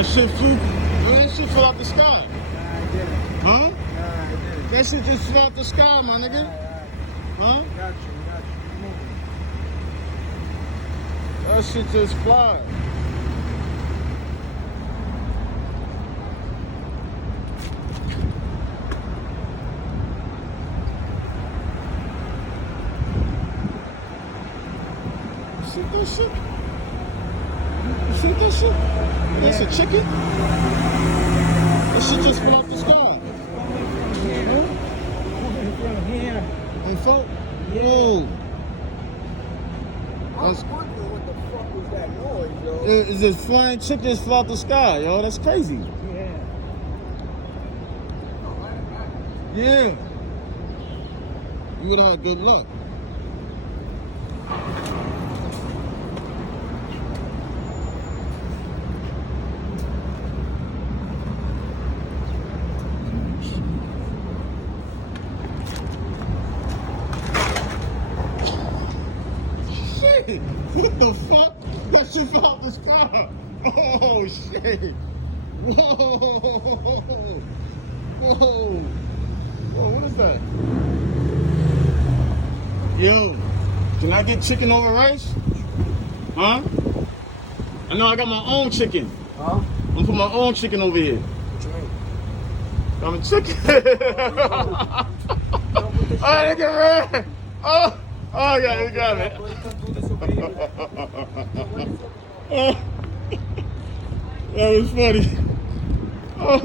That shit flew. That shit fell out the sky. Nah, I didn't. Huh? Nah, I didn't. That shit just fell out the sky, my nigga. Huh? Got you. Move. That shit just fly. See that shit? You see that shit? That's a chicken? That shit just fell off the sky. From here. And so, Yeah. whoa. I was wondering what the fuck was that noise, yo. It's this flying chicken just fell out the sky, yo. That's crazy. Yeah. Yeah. You would have had good luck. Shit! What the fuck? That shit fell out the sky. Oh shit! Whoa! Whoa! Whoa! What is that? Yo, can I get chicken over rice? Huh? I know I got my own chicken. Huh? I'm gonna put my own chicken over here. What you mean? I'm a chicken. Oh, they get red. Oh, yeah, you got it. That was funny. Oh.